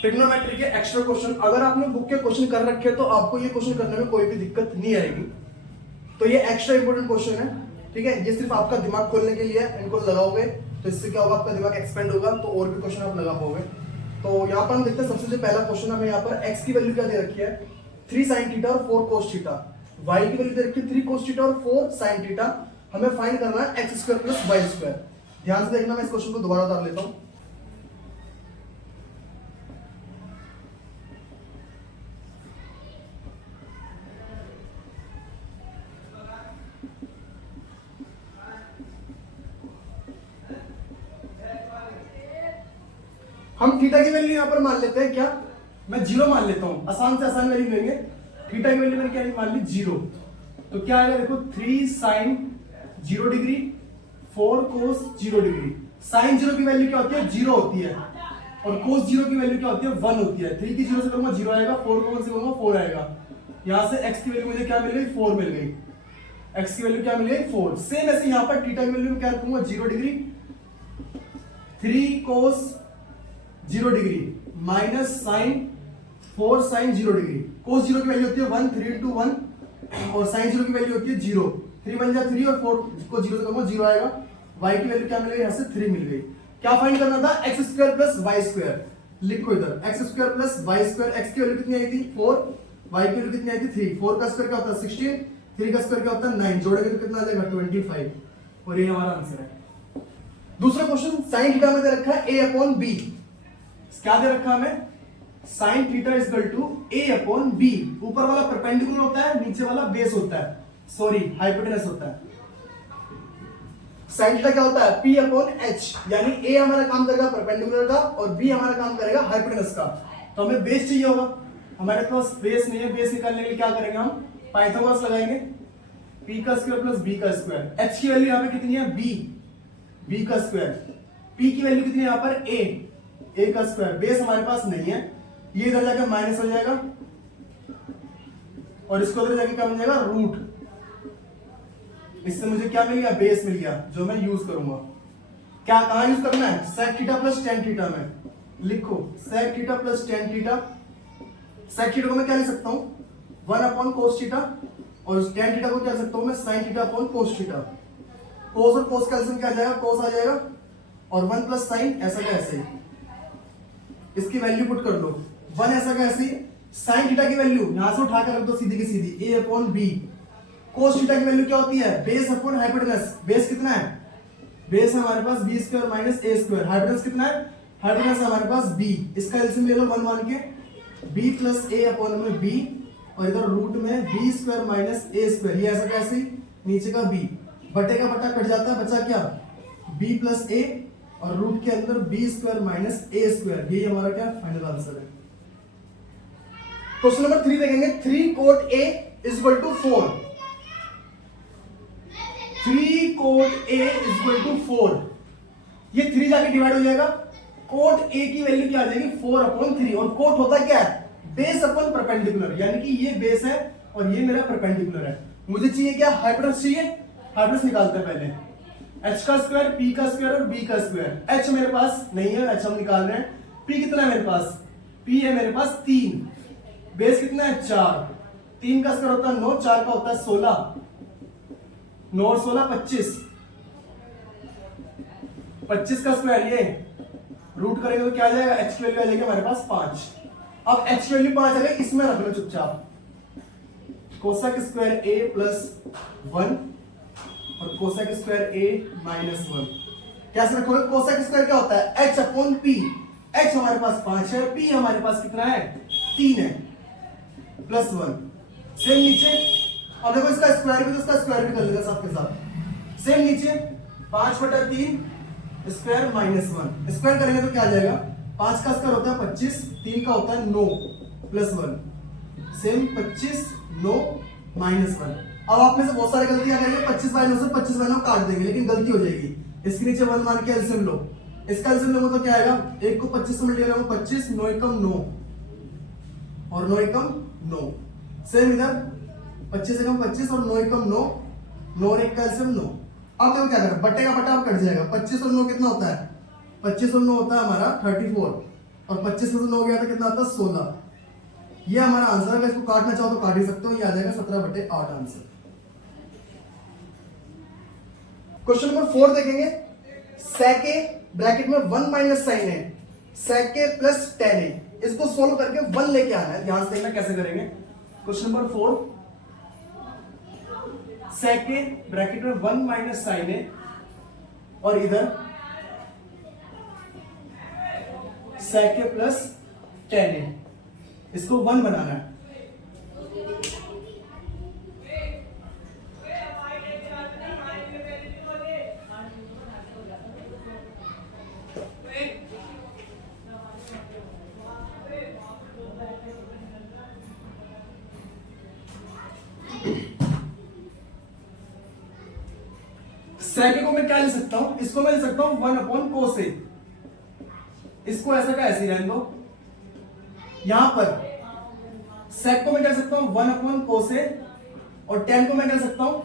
Trigonometry के extra question अगर आपने बुक के क्वेश्चन कर रखे तो आपको ये क्वेश्चन करने में कोई भी दिक्कत नहीं आएगी। तो ये एक्स्ट्रा इंपोर्टेंट क्वेश्चन है, ठीक है। ये सिर्फ आपका दिमाग खोलने के लिए है। इनको लगाओगे तो इससे क्या होगा, आपका दिमाग एक्सपेंड होगा, तो और भी क्वेश्चन आप लगा पाओगे। तो यहाँ पर हम देखते हैं सबसे जो पहला क्वेश्चन हमें यहाँ पर x की वैल्यू क्या दे रखी है, 3 sin थीटा और 4 cos थीटा। y की वैल्यू दे रखी है 3 cos थीटा और 4 sin थीटा। हमें फाइंड करना है x square plus y square. ध्यान से देखना, मैं इस क्वेश्चन को दोबारा उतार लेता हूं। हम थीटा की वैल्यू यहां पर मान लेते हैं, क्या मैं 0 मान लेता हूं, आसान से आसान वैल्यू लेंगे। थीटा की वैल्यू मैंने क्या मान ली, 0। तो क्या आएगा देखो, 3 sin 0 degree 4 cos 0 degree. sin 0 की वैल्यू क्या होती है, 0 होती है, और cos 0 की वैल्यू क्या होती है, 1 होती है। 3 की 0 से करूंगा 0 आएगा, 4 को 1 से करूंगा 4 आएगा। यहां से x की वैल्यू मुझे क्या मिल गई, 4 मिल गई। x की वैल्यू क्या मिल गई, 4। सेम ऐसे यहां पर थीटा की वैल्यू क्या रखूंगा, 0 degree 3 cos 0 degree minus sine 4 sin 0 degree. cos 0 की वैल्यू होती है 1, 3 into 1, और sin 0 की वैल्यू होती है 0। 3 बन जाए 3 और 4 को 0 से करूंगा 0 आएगा। y की वैल्यू क्या मिल गई, यहां से 3 मिल गई। क्या फाइंड करना था, x square plus y square. लिखो इधर x square plus y square. x की वैल्यू कितनी आई थी, 4, y की वैल्यू कितनी आई थी, 3। 4 का स्क्वायर क्या होता है 16, 3 का स्क्वायर क्या होता है 9, जोड़ेंगे तो कितना आ जाएगा 25, और ये हमारा आंसर है। दूसरा क्वेश्चन sin थीटा में दे रखा है a अपॉन b। क्या दे रखा हमें, sin theta is equal to a upon b। ऊपर वाला परपेंडिकुलर होता है, नीचे वाला बेस होता है, सॉरी हाइपोटेनस होता है। sin थीटा क्या होता है, p अपॉन h, यानी a हमारा काम करेगा परपेंडिकुलर का और b हमारा काम करेगा हाइपोटेनस का। तो हमें बेस चाहिए होगा, हमारे पास बेस नहीं है। बेस निकालने के लिए क्या करेंगे, हम पाइथागोरस लगाएंगे। p का स्क्वायर प्लस b का स्क्वायर। h की वैल्यू यहाँ पे कितनी है, b का स्क्वायर। p की वैल्यू कितनी है यहाँ पर, a का स्क्वायर। बेस हमारे पास नहीं है, ये इधर जाकर माइनस हो जाएगा और इसको इधर जाके क्या बन जाएगा, रूट। इससे मुझे क्या मिल गया, बेस मिल गया, जो मैं यूज करूंगा। क्या कहां यूज करना है, sec theta plus tan theta में। लिखो sec theta plus tan theta. sec theta को मैं क्या लिख सकता हूं, 1 अपॉन cos थीटा, और tan थीटा को क्या लिख सकता हूं मैं, sin theta upon cos theta. cos और cos कैंसिल क्या आ जाएगा, cos आ जाएगा, और 1 प्लस sin ऐसा का ऐसे। इसकी वैल्यू पुट कर लो, 1 ऐसा का ऐसे। sin थीटा की वैल्यू यहां से उठा कर रख दो सीधी की सीधी, a upon b। cos theta की वैल्यू क्या होती है, बेस अपॉन हाइपोटेनस। बेस कितना है, बेस हमारे पास b square minus a square. Hypotenuse कितना है, हाइपोटेनस है हमारे पास b। इसका एलसीएम ले लो 1 मान के, b प्लस a अपॉन में b, और इधर रूट में b square minus a square. ये ऐसा कैसे, नीचे का b, बटे का बटा कट जाता है, बचा क्या, b प्लस a, और रूट के अंदर b square minus a square. ये हमारा क्या फाइनल आंसर है। क्वेश्चन नंबर 3 देखेंगे, 3 cot a is equal to 4। 3 cot a is equal to 4। ये 3 जाके डिवाइड हो जाएगा, cot a की वैल्यू क्या आ जाएगी, 4 अपॉन 3। और cot होता क्या है, बेस अपॉन परपेंडिकुलर, यानी कि ये बेस है और ये मेरा परपेंडिकुलर है। मुझे चाहिए क्या, हाइपोटेनस चाहिए। हाइपोटेनस निकालते हैं पहले, h का स्क्वायर, p का स्क्वायर और b का स्क्वायर। h मेरे पास नहीं है, h हम निकाल रहे हैं। p कितना है मेरे पास, p है मेरे पास 3। बेस कितना है, 4। 3 का स्क्वायर होता है 9, 4 का होता है 16, 9 और 16 25। 25 का स्क्वायर, ये रूट करेंगे तो क्या आ जाएगा, h की वैल्यू आ जाएगी हमारे पास 5। अब h की वैल्यू 5 आ गई, इसमें रख लो चुपचाप। कोसेक स्क्वायर a प्लस 1 और कोसेक स्क्वायर a माइनस 1। कैसे रखोगे, कोसेक स्क्वायर क्या होता है, h अपॉन p। h हमारे पास 5 है, p हमारे पास कितना है, 3 है, प्लस 1। सेम नीचे, अब देखो इसका स्क्वायर भी, तो इसका स्क्वायर भी कर लेगा साथ के साथ। सेम नीचे 5/3 स्क्वायर माइनस 1। स्क्वायर करेंगे तो क्या आ जाएगा, 5 का स्क्वायर होता है 25, 3 का होता है 9 प्लस 1। Same 25 9 minus 1। अब आप में से बहुत सारे गलतियां करेंगे, 25 बाय 9 से 25 बाय 9 काट देंगे, लेकिन गलती हो जाएगी। इसके नीचे 1 मान के एलसीएम लो। इसका एलसीएम लो तो क्या आएगा, 1 को 25 से मल्टीप्लाई करो 25, 9 एकम 9 और 9 एकम 9। सेम इधर 25 एकम 25 और 9 एकम 9, 9 और 1 का एलसीएम 9। अब देखो क्या करें, बट्टे का बट्टा अब कट जाएगा। 25 और 9 कितना होता है, 25 और 9 होता है हमारा 34, और 25 में से 9 गया तो कितना आता है 16। ये हमारा आंसर है। अगर इसको काटना चाहो तो काट ही सकते हो। ये आ जाएगा 17/8 आंसर। क्वेश्चन नंबर 4 देखेंगे। sec a ब्रैकेट में 1 माइनस साइन है, sec a plus tan a, इसको सोल्व करके 1 लेके आना है। ध्यान से देखना कैसे करेंगे। Question number 4, sec a bracket में 1 माइनस साइन है और इधर sec a plus tan a, इसको 1 बनाना है। sec a को मैं क्या ले सकता हूं, इसको मैं ले सकता हूं 1/cos a, इसको ऐसा का ऐसे ही रहने दो। यहां पर sec को मैं कह सकता हूं 1/cos a और tan को मैं कह सकता हूं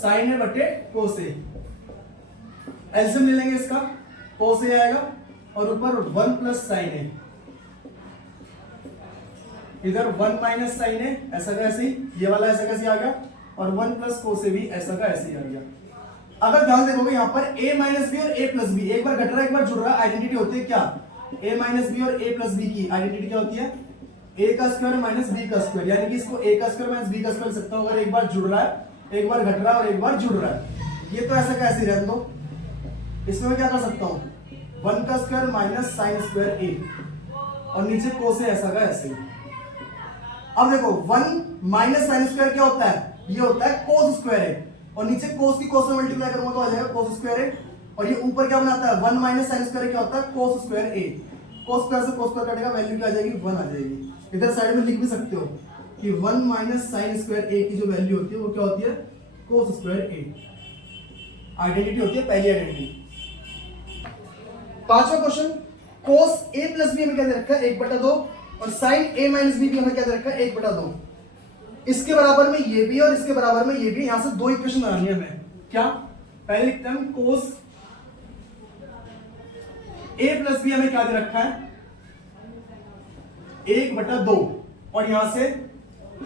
sin a बटे cos a। एलसीएम ले लेंगे इसका, cos a आएगा और ऊपर 1 प्लस sin a, इधर 1 माइनस sin a, ऐसा का ऐसे ही, ये वाला ऐसा कैसे आ गया, और 1 प्लस cos a भी ऐसा का ऐसे ही आ गया। अगर ध्यान देखोगे यहाँ पर a माइनस बी और a प्लस बी, एक बार घट रहा है एक बार जुड़ रहा है, आइडेंटिटी होती है क्या, a माइनस बी और a प्लस बी की आइडेंटिटी क्या होती है, a का स्क्वायर माइनस b का स्क्वायर, यानी कि इसको a का स्क्वायर माइनस b का स्क्वायर सकता हूं। अगर एक बार जुड़ रहा है, एक बार घट रहा है और एक बार जुड़ रहा है, ये तो ऐसा कैसे रहने दो। इसमें मैं क्या कर सकता हूं, 1 का square minus sine square a और नीचे cos a ऐसा का ऐसे। अब देखो 1 माइनस साइन स्क्वायर क्या होता है, ये होता है cos स्क्वायर a, और नीचे cos की cos में मल्टीप्लाई करूंगा तो आ जाएगा cos स्क्वायर a, और ये ऊपर क्या बनाता है 1 माइनस साइन स्क्वायर क्या होता है cos square a। cos square से cos स्क्वायर कटेगा, वैल्यू क्या आ जाएगी 1 आ जाएगी। इधर साइड में लिख भी सकते हो कि 1 माइनस साइन स्क्वायर a की जो वैल्यू होती है वो क्या होती है cos स्क्वायर a। आइडेंटिटी होती है पहली आइडेंटिटी। पांचवा question, cos a plus b हमें क्या दे रखा है 1/2 और sin a माइनस b भी हमें क्या दे रखा है 1/2। इसके बराबर में ये भी और इसके बराबर में ये भी, यहां से 2 इक्वेशन बनानी है हमें। क्या, पहले लिखते हैं cos a प्लस b हमें क्या दे रखा है 1/2 और यहां से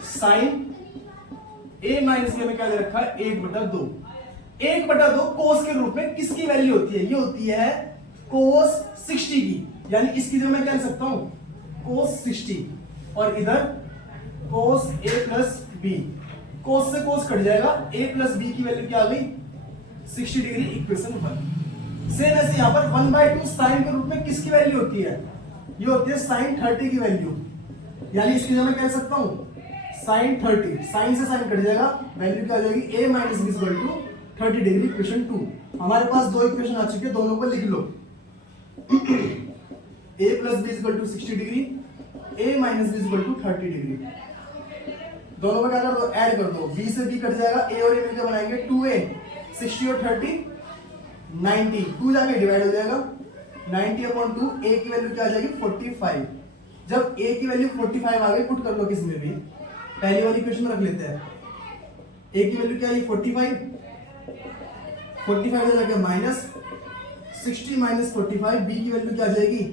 sin a माइनस b हमें क्या दे रखा है 1/2। 1/2 cos के रूप में किसकी वैल्यू होती है, ये होती है cos 60 की, यानी इसकी जगह मैं क्या लिख सकता हूं cos 60 और इधर cos a plus b, cos से cos कट जाएगा, a प्लस b की वैल्यू क्या आ गई 60 डिग्री, इक्वेशन 1। सेम ऐसे यहां पर 1/2 sin के रूप में किसकी वैल्यू होती है, ये होती है sin 30 की वैल्यू, यानी इसकी जगह मैं कह सकता हूं sin 30, sin से sin कट जाएगा, वैल्यू क्या आ जाएगी a minus b equal to 30 degree, equation 2। हमारे पास 2 इक्वेशन आ चुके हैं, दोनों को लिख लो। a plus b equal to 60 degree, a minus b equal to 30 degree. दोनों को क्या कर दो, ऐड कर दो, b से b कट जाएगा, a और a मिलकर बनाएंगे 2a, 60 और 30 90, 2 जाके डिवाइड हो जाएगा, 90/2, a की वैल्यू क्या आ जाएगी 45। जब a की वैल्यू 45 आ गई, पुट कर लो किसमें भी, पहली वाली इक्वेशन में रख लेते हैं। a की वैल्यू क्या है 45, 45 जाके माइनस 60 माइनस 45, b की वैल्यू क्या आ जाएगी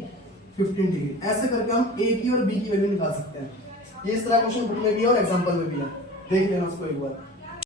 15 डिग्री। ऐसे करके हम a की और b की वैल्यू निकाल सकते हैं। ये इस तरह क्वेश्चन बुक में भी है और एग्जांपल में भी है, देख लेना उसको एक बार।